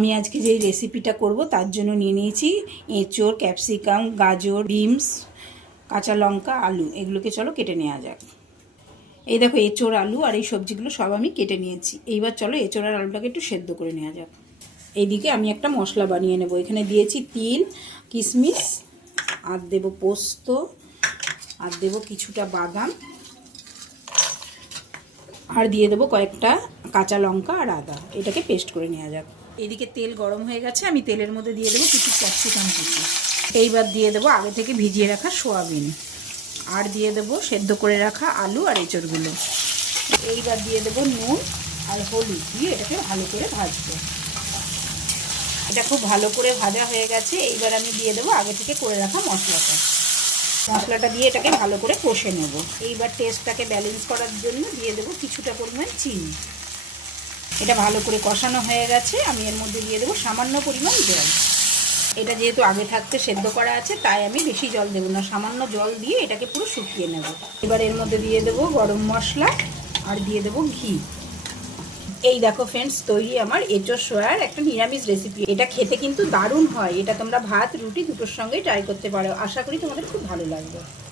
আমি আজকে যেই রেসিপিটা করব তার জন্য নিয়ে নিয়েছি এঁচোড়, ক্যাপসিকাম, গাজর, বিনস, কাঁচা লঙ্কা, আলু। এগুলোকে চলো কেটে নেওয়া যাক। এই দেখো এঁচোড়, আলু আর এই সবজিগুলো সব আমি কেটে নিয়েছি। এইবার চলো এঁচোড় আর আলুটাকে একটু সেদ্ধ করে নেওয়া যাক। এইদিকে আমি একটা মশলা বানিয়ে নেব। এখানে দিয়েছি তিল, কিশমিশ, আর দেব পোস্ত, আর দেব কিছুটা বাদাম, আর দিয়ে দেবো কয়েকটা কাঁচা লঙ্কা আর আদা। এটাকে পেস্ট করে নেওয়া যাক। এদিকে তেল গরম হয়ে গেছে, আমি তেলের মধ্যে দিয়ে দেবো কিছু ক্যাপসিকাম কুচি। এইবার দিয়ে দেবো আগে থেকে ভিজিয়ে রাখা সোয়াবিন, আর দিয়ে দেবো সেদ্ধ করে রাখা আলু আর এঁচড়গুলো। এইবার দিয়ে দেবো নুন আর হলুদ দিয়ে এটাকে ভালো করে ভাজবো। এটা খুব ভালো করে ভাজা হয়ে গেছে। এইবার আমি দিয়ে দেবো আগে থেকে করে রাখা মশলাটা দিয়ে এটাকে ভালো করে কষে নেব। এইবার টেস্টটাকে ব্যালেন্স করার জন্য দিয়ে দেবো কিছুটা পরিমাণ চিনি। এটা ভালো করে কষানো হয়ে গেছে। আমি এর মধ্যে দিয়ে দেবো সামান্য পরিমাণ জল। এটা যেহেতু আগে থাকতে সেদ্ধ করা আছে তাই আমি বেশি জল দেবো না, সামান্য জল দিয়ে এটাকে পুরো শুকিয়ে নেব। এবার এর মধ্যে দিয়ে দেবো গরম মশলা আর দিয়ে দেবো ঘি। এই দেখো ফ্রেন্ডস, তৈরি আমার এঁচোড় সোয়ার একটা নিরামিষ রেসিপি। এটা খেতে কিন্তু দারুণ হয়। এটা তোমরা ভাত, রুটি দুটোর সঙ্গেই ট্রাই করতে পারো। আশা করি তোমাদের খুব ভালো লাগবে।